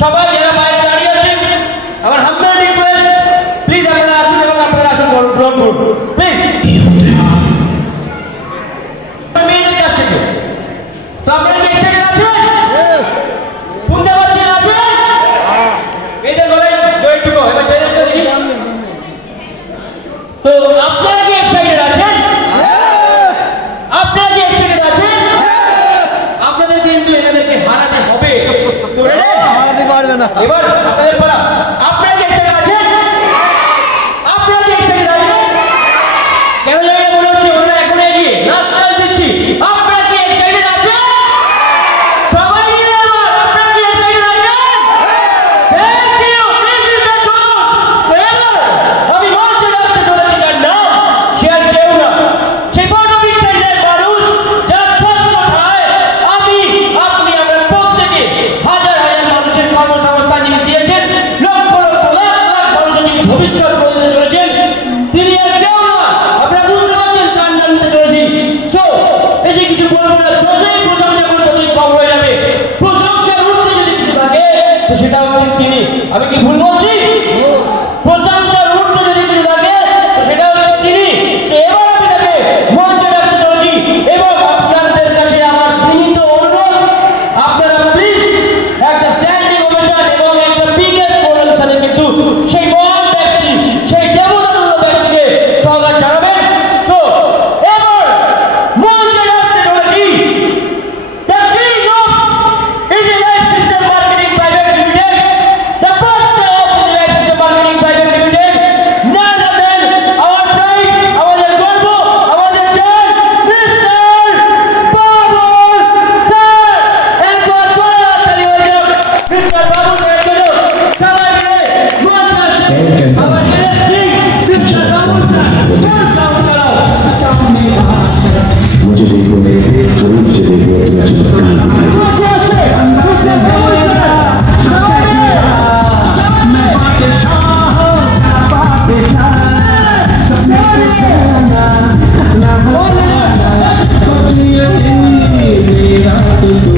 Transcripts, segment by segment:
সবাই যারা বাইরে দাঁড়িয়ে আছেন আমার হাম্বল রিকোয়েস্ট প্লিজ আপনারা আসুন এবং আপনারা আসুন গ্রহণ করুন প্লিজ। মেয়েদের কাছ থেকে তো আপনারা কি এক্সাইটেড আছেন? শুনতে পাচ্ছেন আছেন? মেয়েদের গলায় জয়টুকু এবার ছেড়ে দেখি। তো আপনারা কি এক্সাইটেড আছেন? আপনারা কি এক্সাইটেড আছেন? আপনাদের কিন্তু এনাদেরকে হারাতে হবে, হারাতে পারবে না। এবার আপনাদের পালা, আপনারা কি এক্সাইটেড আছেন? আপনারা কি এক্সাইটেড আছেন? কেন জানি মনে হচ্ছে ওরা এখন এগিয়ে রাস্তা দিচ্ছি। আপনারা কি এক্সাইটেড আছেন? সবাই মিলে এবার আপনারা কি এক্সাইটেড আছেন? Thank you. This is the truth. So এবার আমি মঞ্চে রাখতে চলেছি যার নাম সে আর কেউ না, সেই বর্ণবিজ্ঞানের মানুষ যার ছত্র ছায় আমি আপনি আমরা প্রত্যেকে হাজার হাজার মানুষের কর্মসংস্থান যিনি দিয়েছেন, লক্ষ লক্ষ লাখ লাখ মানুষের যিনি ভবিষ্যৎ করে দিতে চলেছেন, তিনি আর কেউ না। আপনারা বুঝতে পারছেন কার নাম নিতে চলেছি। সো বেশি কিছু বলবো না, যতই প্রশংসা করবো ততই কম হয়ে যাবে। প্রশংসার ঊর্ধ্বে যদি কিছু থাকে তো সেটা হচ্ছে তিনি। আমি কি ভুল বলছি? প্রশংসার ঊর্ধ্বে যদি কিছু থাকে তো সেটা হচ্ছে তিনি। সো এবার আমি তাকে মঞ্চে ডাকতে চলেছি এবং আপনাদের কাছে আমার বিনীত অনুরোধ, আপনারা প্লিজ একটা স্ট্যান্ডিং ওভেশন এবং একটা বিগেস্ট কোরাল সাথে কিন্তু সেই মহান ব্যক্তি, সেই দেবতার ব্যক্তিকে স্বাগত জানাবেন। সো এবার মঞ্চে ডাকতে চলেছি the king of Easy Life System Marketing Private Limited, the boss of Easy Life System Marketing Private Limited, none other than our pride, আমাদের গর্ব, আমাদের জান, মিস্টার বাবুল স্যার। একবার জোরে হাততালি হয়ে যাক মিস্টার বাবুল স্যারের জন্য। সবাই মিলে মঞ্চে আসুন। আমার ইলেকট্রিক মিস্টার বাবুল স্যার, জোর সাউন্ড চালাও। मुझे देखो मेरे स्वरूप से देखो अपना चमत्कार मौके আসে মিস্টার বাবুল স্যার। मैं बादशाह हूँ बादशाह सपने को जाना ना बोलना खुशियों की मेरी रात को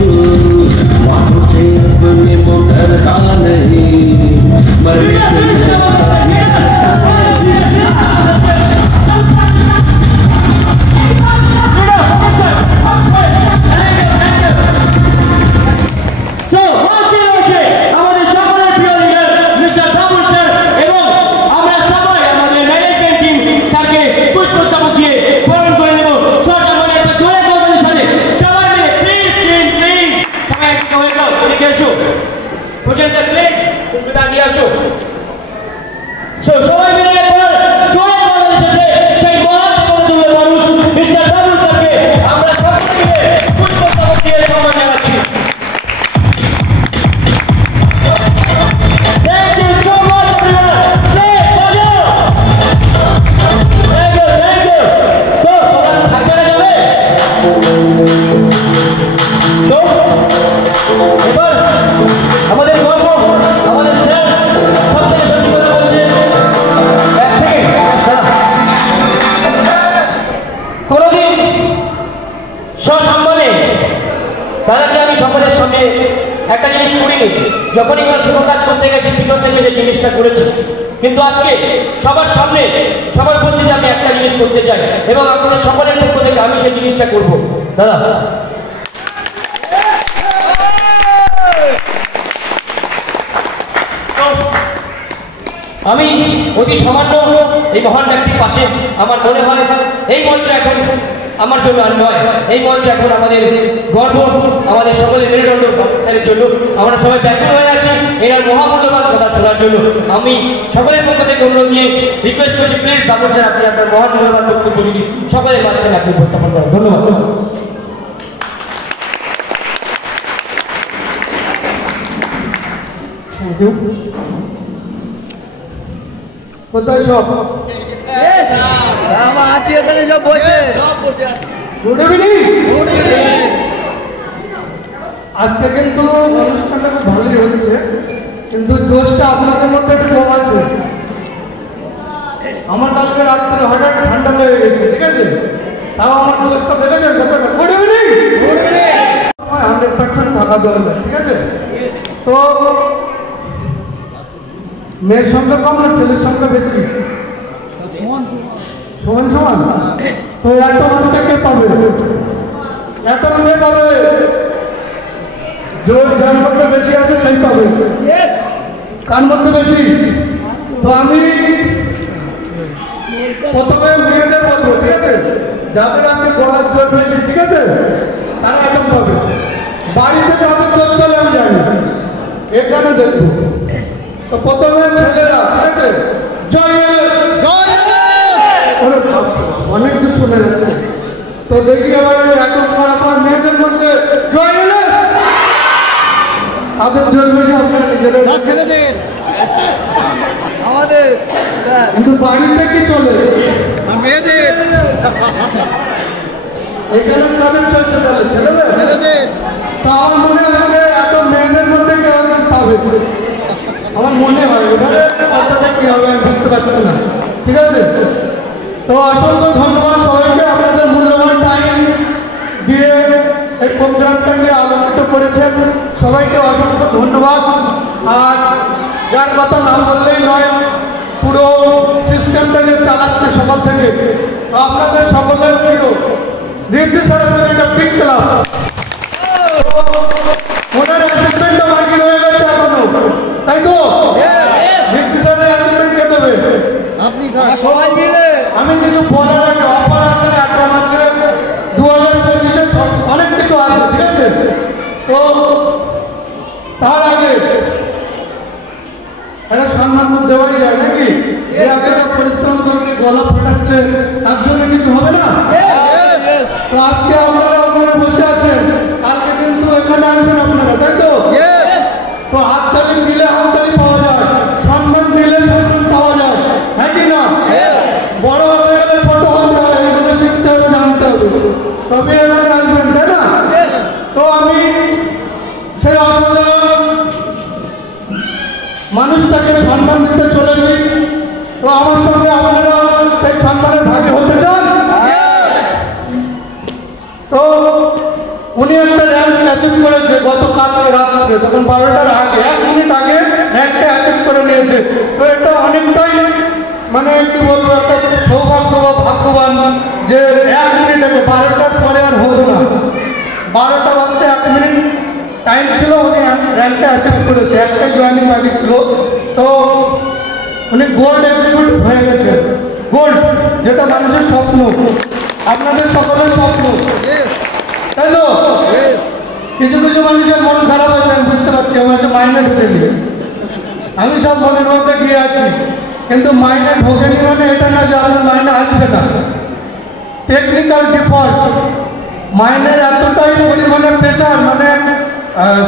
बातों से अपने मुकरता नहीं मरने से So, মঞ্চে রয়েছে আমাদের সকলের প্রিয় লিডার মিস্টার বাবুল স্যার এবং আমরা সবাই আমাদের ম্যানেজমেন্ট টিম স্যারকে পুষ্পস্তবক দিয়ে বরণ করে নেব। সবাই একটা জোরে করবেন সাথে সবাই মিলে প্লিজ প্লিজ সবাই একদিকে হয়ে যাও, এদিকে এসো। হোসেন স্যার প্লিজ পুষ্পটা নিয়ে আসো। So, সবাই মিলে একবার জোরে করবেন সাথে সেই মহান দেবতার মানুষ মিস্টার বাবুল স্যারকে আমরা সকলে মিলে পুষ্পস্তবক দিয়ে সম্মান জানাচ্ছি। Thank you so much, everyone. Please, follow. Thank you, thank you. So, থাকতে যাবে। তো এবার আমাদের গল্প, আমাদের স্যার সব থেকে সত্যি কথা বলছেন। এক সেকেন্ড কোনোদিন সসম্মানে দাদাকে আমি সকলের সঙ্গে একটা জিনিস করিনি। যখনই কোনো শুভ কাজ করতে গেছি পিছন থেকে যে জিনিসটা করেছি, কিন্তু আজকে সবার সামনে সবার উপস্থিতি আমি একটা জিনিস করতে চাই এবং আপনাদের সকলের পক্ষ থেকে আমি সেই জিনিসটা করব। দাদা আমি অতি সামান্য এই মহান ব্যক্তির পাশে আমার মনে হয় এই মঞ্চ এখন আমার জন্য আর নয়, এই মঞ্চ এখন আমাদের গর্ব, আমাদের সকলের মেরুদণ্ড স্যারের জন্য। আমরা সবাই ব্যাকুল হয়ে আছি এনার মহামূল্যবান কথা শোনার জন্য। আমি সকলের পক্ষ থেকে অনুরোধ নিয়ে রিকোয়েস্ট করছি প্লিজ বাবুল স্যার আপনি আপনার মহামূল্যবান বক্তব্য দিন সকলের মাঝখানে আপনি উপস্থাপন করেন। ধন্যবাদ। কোথায় সব আছি এখানে সব বসে গুড ইভিনিং। আজকে কিন্তু অনুষ্ঠানটা খুব ভালোই হচ্ছে, কিন্তু জোশটা আপনাদের মধ্যে একটু কম আছে। আমার কালকে রাত্রে হঠাৎ ঠান্ডা লেগে গেছে, ঠিক আছে? তাও আমার জোশটা দেখেছেন কতটা। Good evening. 100% থাকা দরকার, ঠিক আছে? তো মেয়ের সংখ্যা কম না ছেলের সংখ্যা বেশি? সমান সমান। তো এত মাছটা কে পাবে? এত মেয়ে পাবে, যার মধ্যে বেশি আছে সেই পাবে। কার মধ্যে বেশি? তো আমি প্রথমে মেয়েদের বলবো, ঠিক আছে? যাদের আছে গলার জোর বেশি, ঠিক আছে, তারা এখন পাবে। বাড়িতে যাদের জোর চলে আমি জানি, এখানে দেখবো। তো প্রথমে ছেলেরা, ঠিক আছে, জয় অনেক কিছু শোনা যাচ্ছে। তো দেখি আবার এখন পর মেয়েদের মধ্যে জয় তাদের জোর বেশি আপনারা নিজেরা ছেলেদের আমাদের কিন্তু বাড়িতে কি চলে? মেয়েদের এখানে তাদের চলছে বলে ছেলেদের। ছেলেদের তো আমার মনে হয় এত মেয়েদের মধ্যে কেউ একজন পাবে, আমার মনে হয়। এবারে কথাটা কি হবে আমি বুঝতে পারছি না, ঠিক আছে? তো অসংখ্য ধন্যবাদ সবাইকে, আপনাদের মূল্যবান টাইম দিয়ে এই প্রোগ্রামটাকে আলোকিত করেছেন। সবাইকে অসংখ্য ধন্যবাদ। আর যার কথা নাম বললেই নয়, পুরো সিস্টেমটাকে চালাচ্ছে সকাল থেকে আপনাদের সকলের প্রিয় ঋদ্ধি স্যারের একটা বিগ ক্লাব। ওনার অ্যাসিস্ট্যান্টটা বাকি রয়ে গেছে এখনো, তাই তো? ঋদ্ধি স্যারের অ্যাসিস্ট্যান্ট কে দেবে? আপনি সবাই মিলে আমি কিছু বলার আগে অফার আছে, অ্যাডভান্স আছে, 2025-এ অনেক কিছু আছে, ঠিক আছে? তো তার আগে একটা সম্মান তো দেওয়াই যায় নাকি? যে এতটা পরিশ্রম করছে, গলা ফাটাচ্ছে, তার জন্য কিছু হবে না? তো আজকে আপনারা ওখানে বসে আছেন, কালকে কিন্তু এখানে আসবেন আপনারা, তাই তো? তো হাততালি দিলে হাততালি পাওয়া যায়, সম্মান দিলে সম্মান পাওয়া যায়, হ্যাঁ কি না? বড় হতে গেলে ছোট হতে হয়, এগুলো শিখতে হবে, জানতে হবে, তবে এখানে আসবেন, তাই না? তো আমি সেই অসাধারণ মানুষটাকে সম্মান দিতে চলেছি। তো আমার সঙ্গে আপনারা সেই সম্মানের ভাগে হতে চান? তো উনি একটা র্যাঙ্ক অ্যাচিভ করেছে গতকালকে রাত্রে, তখন 12টার আগে, 1 মিনিট আগে র্যাঙ্কটা অ্যাচিভ করে নিয়েছে। তো এটা অনেকটাই মানে কি বলবো, একটা সৌভাগ্য বা ভাগ্যবান যে 1 মিনিট আগে, 12টার পরে আর হতো না, 12টা বাজতে 1 মিনিট টাইম ছিল, উনি র্যাঙ্কটা অ্যাচিভ করেছে। একটাই জয়েনিং বাকি ছিল। তো উনি গোল্ড এক্সিকিউটিভ হয়ে গেছে। গোল্ড, যেটা মানুষের স্বপ্ন, আপনাদের সকলের স্বপ্ন, তাই তো? কিছু কিছু মানুষের মন খারাপ হয়েছে, আমি বুঝতে পারছি, আমার সে মাইনে ঢুকেনি। আমি সব মনের মধ্যে গিয়ে আছি, কিন্তু মাইনে ঢোকেনি মানে এটা না যে আপনার মাইনে আসবে না। টেকনিক্যাল ডিফল্ট, মাইনের এতটাই পরিমাণে প্রেশার, মানে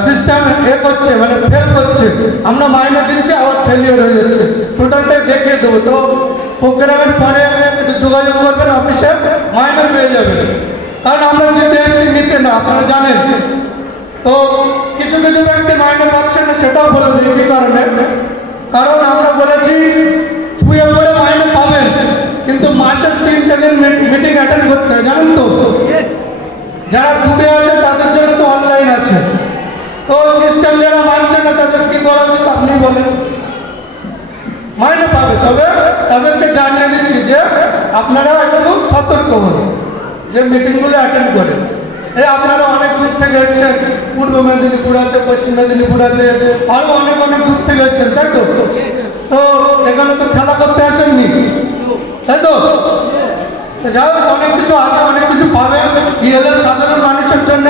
সিস্টেম করছে, মানে ফেল করছে। আমরা মাইনে দিচ্ছি, আবার ফেলিয়ার হয়ে যাচ্ছে। টোটালটাই দেখিয়ে দেবো। তো প্রোগ্রামের পরে একটু যোগাযোগ করবেন অফিসে, মাইনে পেয়ে যাবেন। কারণ আমরা দিতে এসেছি, নিতে না, আপনারা জানেন। তো কিছু কিছু ব্যক্তি মাইনে পাচ্ছে না, সেটাও বলে দিই কি কারণে। কারণ আমরা বলেছি শুয়ে পড়ে মাইনে পাবেন, কিন্তু মাসের 3 দিন মিটিং অ্যাটেন্ড করতে হয়, জানেন তো? যারা দূরে আছে তাদের জন্য তো অনলাইন আছে। তো সিস্টেম যারা মানছে না, তাদের কি করা উচিত আপনি বলেন? মাইনে পাবে, তবে তাদেরকে জানিয়ে দিচ্ছি যে আপনারা একটু সতর্ক হন, যে মিটিংগুলো অ্যাটেন্ড করেন। এই আপনারা অনেক দূর থেকে এসছেন, পূর্ব মেদিনীপুর আছে, পশ্চিম মেদিনীপুর আছে, আরো অনেক অনেক দূর থেকে এসছেন, তাই তো? তো এখানে তো খেলা করতে আসেননি, তাই তো? যাই হোক, অনেক কিছু আছে, অনেক কিছু পাবেন। সাধারণ মানুষের জন্য